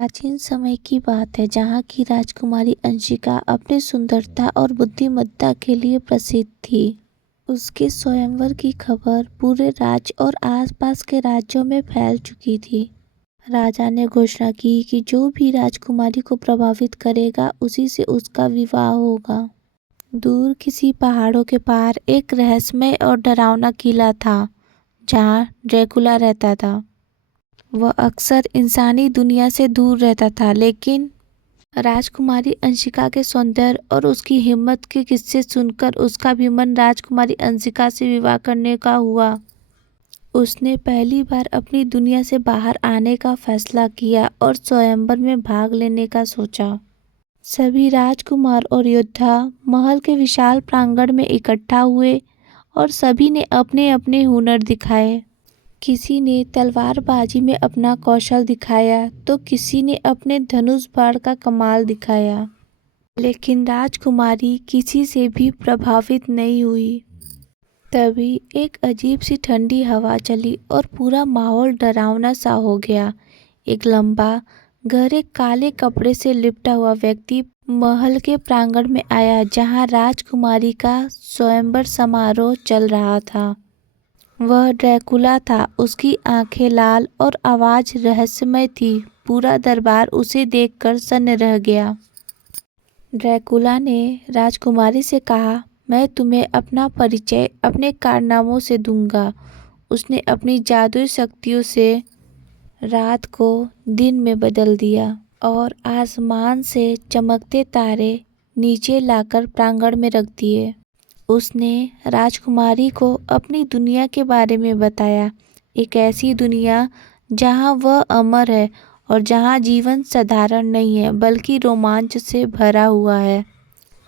प्राचीन समय की बात है जहाँ की राजकुमारी अंशिका अपनी सुंदरता और बुद्धिमत्ता के लिए प्रसिद्ध थी। उसके स्वयंवर की खबर पूरे राज्य और आसपास के राज्यों में फैल चुकी थी। राजा ने घोषणा की कि जो भी राजकुमारी को प्रभावित करेगा उसी से उसका विवाह होगा। दूर किसी पहाड़ों के पार एक रहस्यमय और डरावना किला था जहाँ ड्रैकुला रहता था। वह अक्सर इंसानी दुनिया से दूर रहता था, लेकिन राजकुमारी अंशिका के सौंदर्य और उसकी हिम्मत के किस्से सुनकर उसका भी मन राजकुमारी अंशिका से विवाह करने का हुआ। उसने पहली बार अपनी दुनिया से बाहर आने का फैसला किया और स्वयंवर में भाग लेने का सोचा। सभी राजकुमार और योद्धा महल के विशाल प्रांगण में इकट्ठा हुए और सभी ने अपने अपने हुनर दिखाए। किसी ने तलवारबाजी में अपना कौशल दिखाया तो किसी ने अपने धनुष बाण का कमाल दिखाया, लेकिन राजकुमारी किसी से भी प्रभावित नहीं हुई। तभी एक अजीब सी ठंडी हवा चली और पूरा माहौल डरावना सा हो गया। एक लंबा, गहरे काले कपड़े से लिपटा हुआ व्यक्ति महल के प्रांगण में आया जहां राजकुमारी का स्वयंवर समारोह चल रहा था। वह ड्रैकुला था। उसकी आंखें लाल और आवाज रहस्यमय थी। पूरा दरबार उसे देखकर सन्न रह गया। ड्रैकुला ने राजकुमारी से कहा, मैं तुम्हें अपना परिचय अपने कारनामों से दूंगा। उसने अपनी जादुई शक्तियों से रात को दिन में बदल दिया और आसमान से चमकते तारे नीचे लाकर प्रांगण में रख दिए। उसने राजकुमारी को अपनी दुनिया के बारे में बताया, एक ऐसी दुनिया जहां वह अमर है और जहां जीवन साधारण नहीं है बल्कि रोमांच से भरा हुआ है।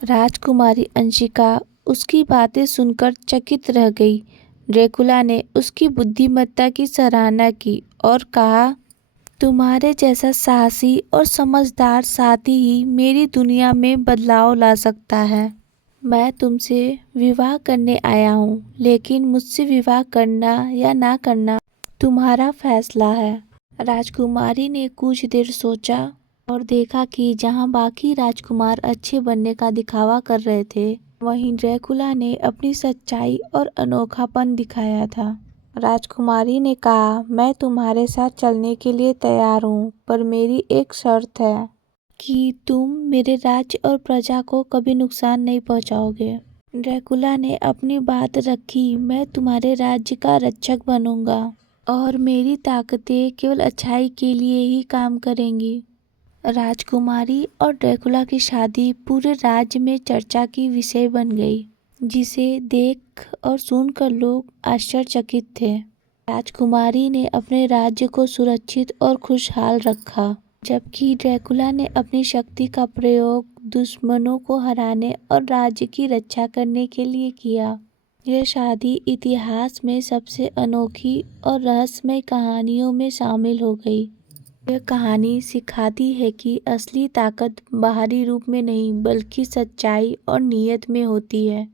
राजकुमारी अंशिका उसकी बातें सुनकर चकित रह गई। ड्रैकुला ने उसकी बुद्धिमत्ता की सराहना की और कहा, तुम्हारे जैसा साहसी और समझदार साथी ही मेरी दुनिया में बदलाव ला सकता है। मैं तुमसे विवाह करने आया हूँ, लेकिन मुझसे विवाह करना या ना करना तुम्हारा फैसला है। राजकुमारी ने कुछ देर सोचा और देखा कि जहाँ बाकी राजकुमार अच्छे बनने का दिखावा कर रहे थे, वहीं ड्रैकुला ने अपनी सच्चाई और अनोखापन दिखाया था। राजकुमारी ने कहा, मैं तुम्हारे साथ चलने के लिए तैयार हूँ, पर मेरी एक शर्त है कि तुम मेरे राज्य और प्रजा को कभी नुकसान नहीं पहुंचाओगे। ड्रैकुला ने अपनी बात रखी, मैं तुम्हारे राज्य का रक्षक बनूंगा और मेरी ताकतें केवल अच्छाई के लिए ही काम करेंगी। राजकुमारी और ड्रैकुला की शादी पूरे राज्य में चर्चा की विषय बन गई, जिसे देख और सुनकर लोग आश्चर्यचकित थे। राजकुमारी ने अपने राज्य को सुरक्षित और खुशहाल रखा, जबकि ड्रैकुला ने अपनी शक्ति का प्रयोग दुश्मनों को हराने और राज्य की रक्षा करने के लिए किया। यह शादी इतिहास में सबसे अनोखी और रहस्यमय कहानियों में शामिल हो गई। यह कहानी सिखाती है कि असली ताकत बाहरी रूप में नहीं बल्कि सच्चाई और नीयत में होती है।